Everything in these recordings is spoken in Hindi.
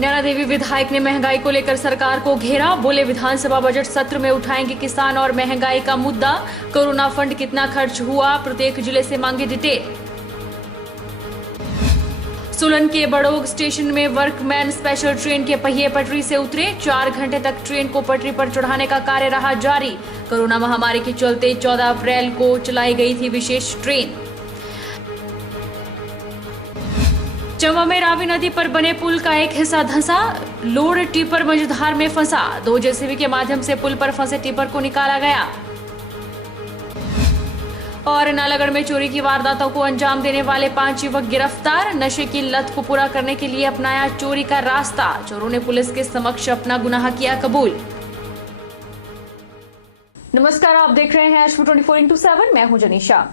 नैना देवी विधायक ने महंगाई को लेकर सरकार को घेरा, बोले विधानसभा बजट सत्र में उठाएंगे किसान और महंगाई का मुद्दा। कोरोना फंड कितना खर्च हुआ, प्रत्येक जिले से मांगे डिटेल। सोलन के बड़ोग स्टेशन में वर्कमैन स्पेशल ट्रेन के पहिए पटरी से उतरे, 4 घंटे तक ट्रेन को पटरी पर चढ़ाने का कार्य रहा जारी। कोरोना महामारी के चलते 14 अप्रैल को चलाई गई थी विशेष ट्रेन। चंबा में रावी नदी पर बने पुल का एक हिस्सा धंसा, लोड टिपर मझधार में फंसा। 2 जेसीबी के माध्यम से पुल पर फंसे टिपर को निकाला गया। और नालागढ़ में चोरी की वारदातों को अंजाम देने वाले 5 युवक गिरफ्तार, नशे की लत को पूरा करने के लिए अपनाया चोरी का रास्ता। चोरों ने पुलिस के समक्ष अपना गुनाह किया कबूल। नमस्कार, आप देख रहे हैं Ashfu 24x7, मैं हूं जनीशा।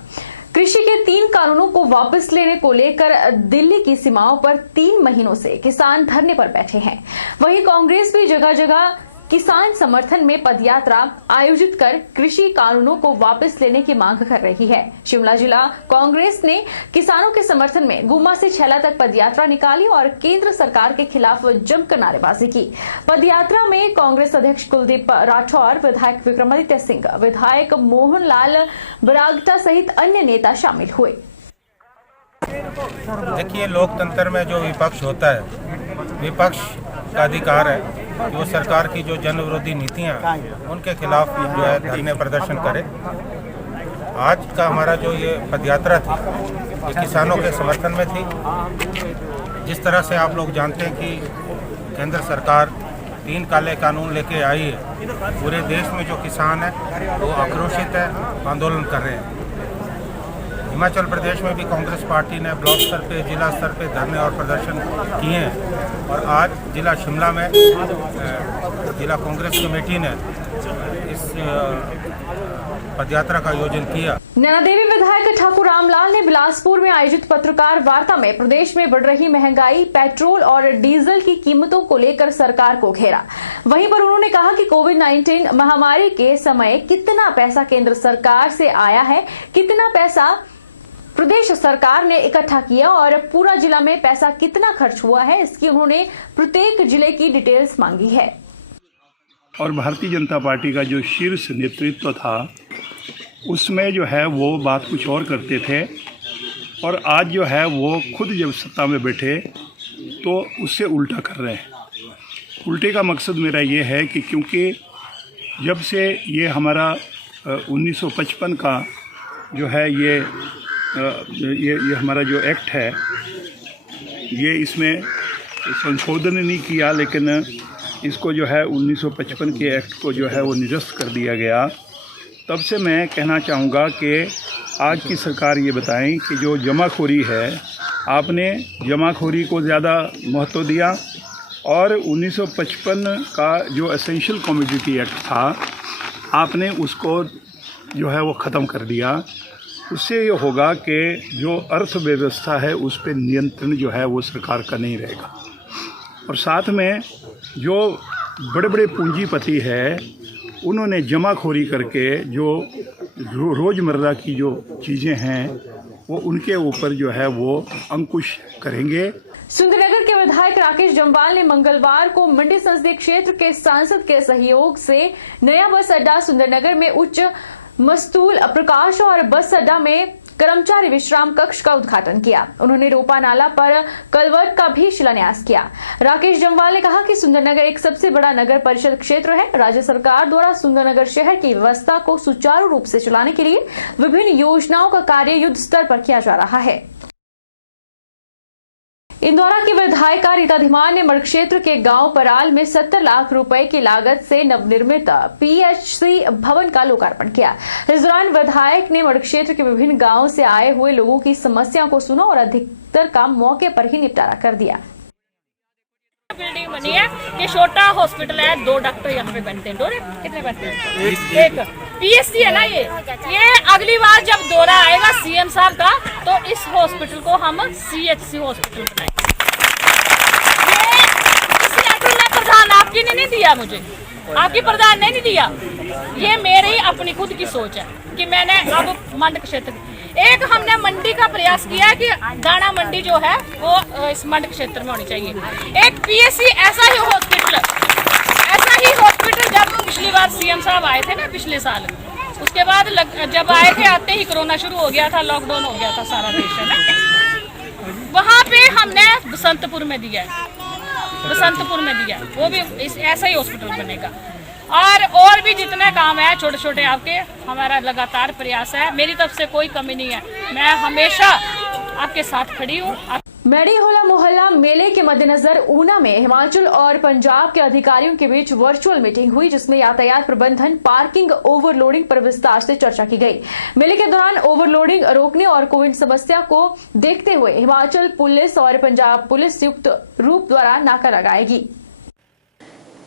कृषि के 3 कानूनों को वापस लेने को लेकर दिल्ली की सीमाओं पर 3 महीनों से किसान धरने पर बैठे हैं। वहीं कांग्रेस भी जगह जगह किसान समर्थन में पदयात्रा आयोजित कर कृषि कानूनों को वापस लेने की मांग कर रही है। शिमला जिला कांग्रेस ने किसानों के समर्थन में गुम्मा से छैला तक पदयात्रा निकाली और केंद्र सरकार के खिलाफ जमकर नारेबाजी की। पदयात्रा में कांग्रेस अध्यक्ष कुलदीप राठौर, विधायक विक्रमादित्य सिंह, विधायक मोहनलाल बरागटा सहित अन्य नेता शामिल हुए। देखिए, लोकतंत्र में जो विपक्ष होता है, विपक्ष का अधिकार है जो सरकार की जो जन विरोधी नीतियां उनके खिलाफ जो है धरने प्रदर्शन करे। आज का हमारा जो ये पदयात्रा थी ये किसानों के समर्थन में थी। जिस तरह से आप लोग जानते हैं कि केंद्र सरकार 3 काले कानून लेके आई है, पूरे देश में जो किसान है वो आक्रोशित है, आंदोलन कर रहे हैं। हिमाचल प्रदेश में भी कांग्रेस पार्टी ने ब्लॉक स्तर पे, जिला स्तर पे धरने और प्रदर्शन किए हैं और आज जिला शिमला में जिला कांग्रेस कमेटी ने इस पदयात्रा का आयोजन किया। नैना देवी विधायक ठाकुर रामलाल ने बिलासपुर में आयोजित पत्रकार वार्ता में प्रदेश में बढ़ रही महंगाई, पेट्रोल और डीजल की कीमतों को लेकर सरकार को घेरा। वहीं पर उन्होंने कहा कि कोविड-19 महामारी के समय कितना पैसा केंद्र सरकार से आया है, कितना पैसा प्रदेश सरकार ने इकट्ठा किया और पूरा जिला में पैसा कितना खर्च हुआ है, इसकी उन्होंने प्रत्येक जिले की डिटेल्स मांगी है। और भारतीय जनता पार्टी का जो शीर्ष नेतृत्व था उसमें जो है वो बात कुछ और करते थे और आज जो है वो खुद जब सत्ता में बैठे तो उससे उल्टा कर रहे हैं। उल्टे का मकसद मेरा ये है कि क्योंकि जब से ये हमारा 1955 का जो है ये हमारा जो एक्ट है ये इसमें संशोधन नहीं किया, लेकिन इसको जो है 1955 के एक्ट को जो है वो निरस्त कर दिया गया। तब से मैं कहना चाहूँगा कि आज की सरकार ये बताएं कि जो जमाखोरी है, आपने जमाखोरी को ज़्यादा महत्व दिया और 1955 का जो एसेंशियल कमोडिटी एक्ट था आपने उसको जो है वो ख़त्म कर दिया। उससे ये होगा कि जो अर्थव्यवस्था है उस पर नियंत्रण जो है वो सरकार का नहीं रहेगा और साथ में जो बड़े बड़े पूंजीपति है उन्होंने जमाखोरी करके जो रोज़मर्रा की जो चीज़ें हैं वो उनके ऊपर जो है वो अंकुश करेंगे। सुंदरनगर के विधायक राकेश जम्वाल ने मंगलवार को मंडी संसदीय क्षेत्र के सांसद के सहयोग से नया बस अड्डा सुंदरनगर में उच्च मस्तूल प्रकाश और बस अड्डा में कर्मचारी विश्राम कक्ष का उद्घाटन किया। उन्होंने रोपा नाला पर कलवर्ट का भी शिलान्यास किया। राकेश जम्वाल ने कहा कि सुंदरनगर एक सबसे बड़ा नगर परिषद क्षेत्र है। राज्य सरकार द्वारा सुंदरनगर शहर की व्यवस्था को सुचारू रूप से चलाने के लिए विभिन्न योजनाओं का कार्य युद्ध स्तर पर किया जा रहा है। इंदौरा की विधायिका रीता धीमान ने मड़ क्षेत्र के गांव पराल में 70 लाख रुपए की लागत से नवनिर्मित पीएचसी भवन का लोकार्पण किया। इस दौरान विधायक ने मड़ क्षेत्र के विभिन्न गांवों से आए हुए लोगों की समस्याओं को सुना और अधिकतर का मौके पर ही निपटारा कर दिया। बिल्डिंग बनी है, ये छोटा हॉस्पिटल है, 2 डॉक्टर यहाँ पे बनते हैं। कितने बनते हैं? एक पीएचसी है ना ये अगली बार जब दौरा आएगा सीएम साहब का तो इस हॉस्पिटल को हम सीएचसी हॉस्पिटल बनाएंगे। ये इस प्रधान आपकी ने नहीं दिया, मुझे आपकी प्रधान ने नहीं दिया, ये मेरी अपनी खुद की सोच है कि मैंने अब मंड क्षेत्र एक हमने मंडी का प्रयास किया कि दाना मंडी जो है वो इस मंड क्षेत्र में होनी चाहिए। एक पीएससी ऐसा ही हॉस्पिटल जब पिछली बार सीएम साहब आए थे ना पिछले साल, उसके बाद जब आए थे आते ही कोरोना शुरू हो गया था, लॉकडाउन हो गया था सारा देश है ना, वहाँ पे हमने बसंतपुर में दिया वो भी ऐसा ही हॉस्पिटल बनेगा। और भी जितने काम है छोटे छोटे आपके, हमारा लगातार प्रयास है। मेरी तरफ से कोई कमी नहीं है, मैं हमेशा आपके साथ खड़ी हूँ। मेडी होला मोहल्ला मेले के मद्देनजर ऊना में हिमाचल और पंजाब के अधिकारियों के बीच वर्चुअल मीटिंग हुई, जिसमें यातायात प्रबंधन, पार्किंग, ओवरलोडिंग पर विस्तार से चर्चा की गई। मेले के दौरान ओवरलोडिंग रोकने और कोविड समस्या को देखते हुए हिमाचल पुलिस और पंजाब पुलिस संयुक्त रूप द्वारा नाका लगाएगी।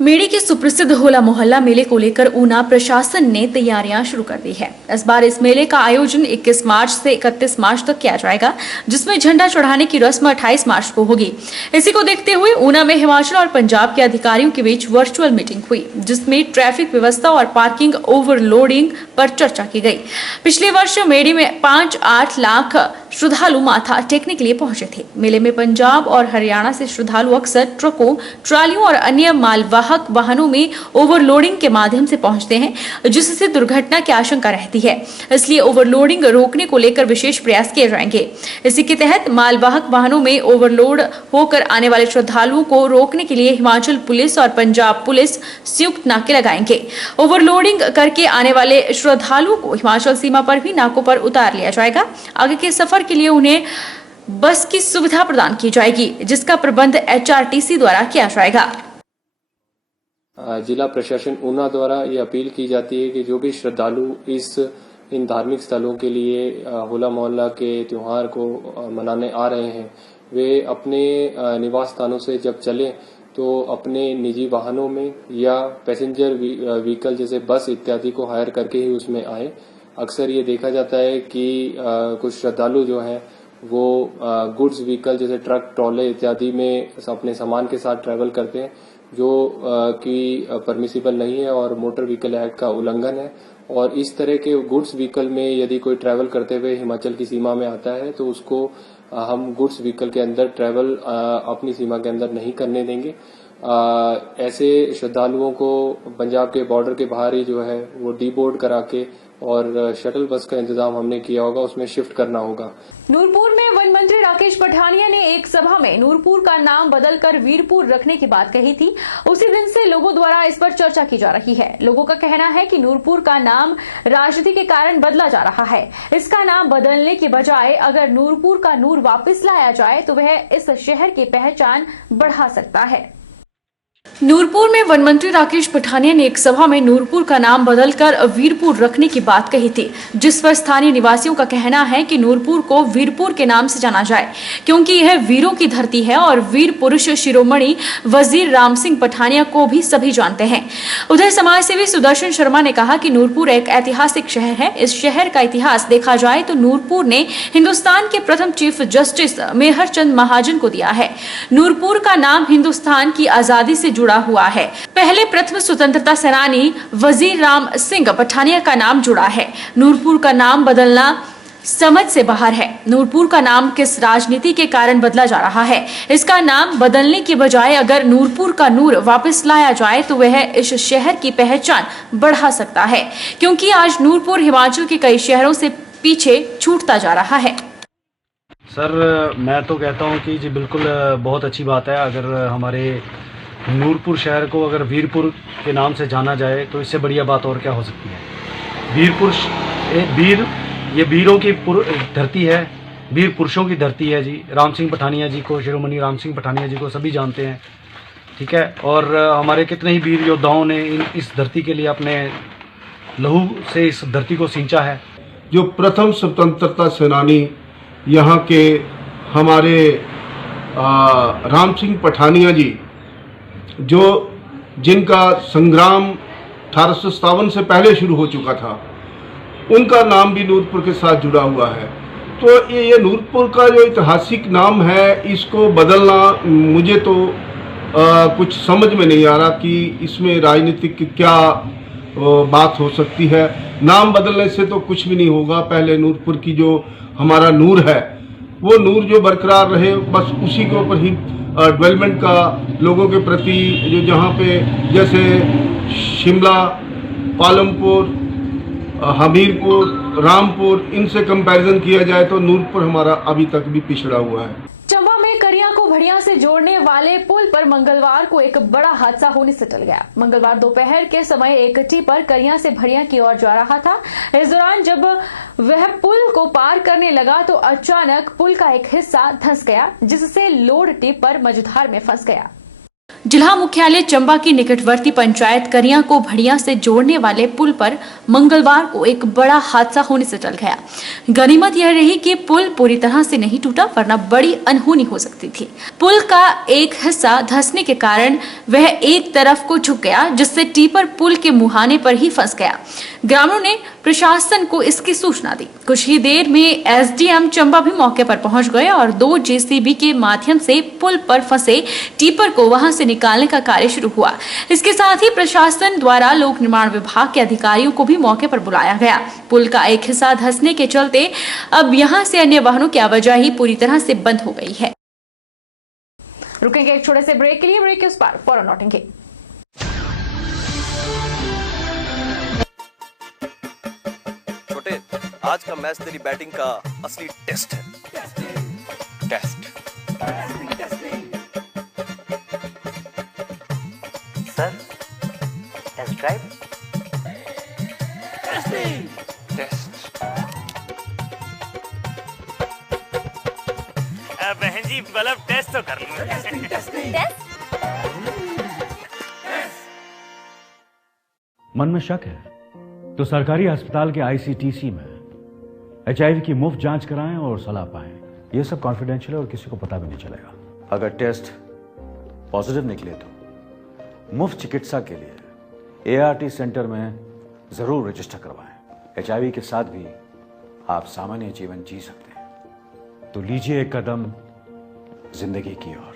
मेडी के सुप्रसिद्ध होला मोहल्ला मेले को लेकर ऊना प्रशासन ने तैयारियां शुरू कर दी है। इस बार इस मेले का आयोजन 21 मार्च से 31 मार्च तक किया जाएगा, जिसमें झंडा चढ़ाने की रस्म 28 मार्च को होगी। इसी को देखते हुए ऊना में हिमाचल और पंजाब के अधिकारियों के बीच वर्चुअल मीटिंग हुई, जिसमें ट्रैफिक व्यवस्था और पार्किंग ओवरलोडिंग पर चर्चा की गई। पिछले वर्ष मेडी में 5-8 लाख श्रद्धालु माथा टेकने के लिए पहुंचे थे। मेले में पंजाब और हरियाणा से श्रद्धालु अक्सर ट्रकों, ट्रालियों और अन्य मालवाहक वाहनों में ओवरलोडिंग के माध्यम से पहुंचते हैं, जिससे दुर्घटना की आशंका रहती है। इसलिए ओवरलोडिंग रोकने को लेकर विशेष प्रयास किए जाएंगे। इसी के तहत मालवाहक वाहनों में ओवरलोड होकर आने वाले श्रद्धालुओं को रोकने के लिए हिमाचल पुलिस और पंजाब पुलिस संयुक्त नाके लगाएंगे। ओवरलोडिंग करके आने वाले श्रद्धालुओं को हिमाचल सीमा पर भी नाकों पर उतार लिया जाएगा। आगे के सफर के लिए उन्हें बस की सुविधा प्रदान की जाएगी, जिसका प्रबंध HRTC द्वारा किया जाएगा। जिला प्रशासन ऊना द्वारा ये अपील की जाती है कि जो भी श्रद्धालु इन धार्मिक स्थलों के लिए होला मोहल्ला के त्योहार को मनाने आ रहे हैं, वे अपने निवास स्थानों से जब चलें तो अपने निजी वाहनों में या पैसेंजर व्हीकल जैसे बस इत्यादि को हायर करके ही उसमें आए। अक्सर ये देखा जाता है कि कुछ श्रद्धालु जो हैं वो गुड्स व्हीकल जैसे ट्रक, ट्रॉले इत्यादि में अपने सामान के साथ ट्रैवल करते हैं, जो कि परमिसिबल नहीं है और मोटर व्हीकल एक्ट का उल्लंघन है। और इस तरह के गुड्स व्हीकल में यदि कोई ट्रैवल करते हुए हिमाचल की सीमा में आता है तो उसको हम गुड्स व्हीकल के अंदर ट्रैवल अपनी सीमा के अंदर नहीं करने देंगे। ऐसे श्रद्धालुओं को पंजाब के बॉर्डर के बाहर ही जो है वो डीबोर्ड करा के और शटल बस का इंतजाम हमने किया होगा, उसमें शिफ्ट करना होगा। नूरपुर में वन मंत्री राकेश पठानिया ने एक सभा में नूरपुर का नाम बदलकर वीरपुर रखने की बात कही थी। उसी दिन से लोगों द्वारा इस पर चर्चा की जा रही है। लोगों का कहना है कि नूरपुर का नाम राजनीति के कारण बदला जा रहा है। इसका नाम बदलने के बजाय अगर नूरपुर का नूर वापस लाया जाए तो वह इस शहर की पहचान बढ़ा सकता है। नूरपुर में वन मंत्री राकेश पठानिया ने एक सभा में नूरपुर का नाम बदलकर वीरपुर रखने की बात कही थी, जिस पर स्थानीय निवासियों का कहना है कि नूरपुर को वीरपुर के नाम से जाना जाए, क्योंकि यह वीरों की धरती है और वीर पुरुष शिरोमणि वजीर राम सिंह पठानिया को भी सभी जानते हैं। उधर समाजसेवी सुदर्शन शर्मा ने कहा कि नूरपुर एक ऐतिहासिक शहर है। इस शहर का इतिहास देखा जाए तो नूरपुर ने हिंदुस्तान के प्रथम चीफ जस्टिस मेहर चंद महाजन को दिया है। नूरपुर का नाम हिंदुस्तान की आजादी से जुड़ा हुआ है। पहले प्रथम स्वतंत्रता सेनानी वजीर राम सिंह पठानिया का नाम जुड़ा है। नूरपुर का नाम बदलना समझ से बाहर है। नूरपुर का नाम किस राजनीति के कारण बदला जा रहा है? इसका नाम बदलने के बजाय अगर नूरपुर का नूर वापस लाया जाए तो वह इस शहर की पहचान बढ़ा सकता है, क्योंकि आज नूरपुर हिमाचल के कई शहरों से पीछे छूटता जा रहा है। सर, मैं तो कहता हूं कि जी बिल्कुल बहुत अच्छी बात है। अगर हमारे नूरपुर शहर को अगर वीरपुर के नाम से जाना जाए तो इससे बढ़िया बात और क्या हो सकती है। वीरपुर ये वीरों की धरती है, वीर पुरुषों की धरती है जी। राम सिंह पठानिया जी को, शिरोमणि राम सिंह पठानिया जी को सभी जानते हैं, ठीक है। और हमारे कितने ही वीर योद्धाओं ने इस धरती के लिए अपने लहू से इस धरती को सींचा है। जो प्रथम स्वतंत्रता सेनानी यहाँ के हमारे राम सिंह पठानिया जी, जो जिनका संग्राम 1857 से पहले शुरू हो चुका था, उनका नाम भी नूरपुर के साथ जुड़ा हुआ है। तो ये नूरपुर का जो ऐतिहासिक नाम है, इसको बदलना मुझे तो कुछ समझ में नहीं आ रहा कि इसमें राजनीतिक क्या बात हो सकती है। नाम बदलने से तो कुछ भी नहीं होगा। पहले नूरपुर की जो हमारा नूर है वो नूर जो बरकरार रहे, बस उसी के ऊपर ही डेवलपमेंट का लोगों के प्रति जो जहाँ पे जैसे शिमला, पालमपुर, हमीरपुर, रामपुर, इनसे कंपैरिजन किया जाए तो नूरपुर हमारा अभी तक भी पिछड़ा हुआ है। चंबा में करिया को भड़िया से जोड़ने वाले पुल पर मंगलवार को एक बड़ा हादसा होने से टल गया। मंगलवार दोपहर के समय एक टिपर करिया से भड़िया की ओर जा रहा था। इस दौरान जब वह पुल को पार करने लगा तो अचानक पुल का एक हिस्सा धंस गया, जिससे लोड टिपर मझधार में फंस गया। जिला मुख्यालय चंबा की निकटवर्ती पंचायत करिया को भड़िया से जोड़ने वाले पुल पर मंगलवार को एक बड़ा हादसा होने से टल गया। गनीमत यह रही कि पुल पूरी तरह से नहीं टूटा, वरना बड़ी अनहोनी हो सकती थी। पुल का एक हिस्सा धंसने के कारण वह एक तरफ को झुक गया, जिससे टिपर पुल के मुहाने पर ही फंस गया। ग्रामीणों ने प्रशासन को इसकी सूचना दी। कुछ ही देर में एसडीएम चंबा भी मौके पर पहुंच गए और 2 जेसीबी के माध्यम से पुल पर फंसे टिपर को वहां से निकालने का कार्य शुरू हुआ। इसके साथ ही प्रशासन द्वारा लोक निर्माण विभाग के अधिकारियों को भी मौके पर बुलाया गया। पुल का एक हिस्सा धंसने के चलते अब यहां से अन्य वाहनों की आवाजाही पूरी तरह से बंद हो गई है। रुकेंगे एक छोटे से ब्रेक के लिए। ब्रेक के उस पार फौरन लौटेंगे। छोटे, आज का मैच तेरी बैटिंग का असली टेस्ट है। Test sir, test drive. Test बहन जी, मतलब टेस्ट तो कर लो। मन में शक है तो सरकारी अस्पताल के आईसीटीसी में HIV की मुफ्त जांच कराएं और सलाह पाएं। ये सब कॉन्फिडेंशियल है और किसी को पता भी नहीं चलेगा। अगर टेस्ट पॉजिटिव निकले तो मुफ्त चिकित्सा के लिए ART सेंटर में जरूर रजिस्टर करवाएं। HIV के साथ भी आप सामान्य जीवन जी सकते हैं। तो लीजिए एक कदम जिंदगी की ओर।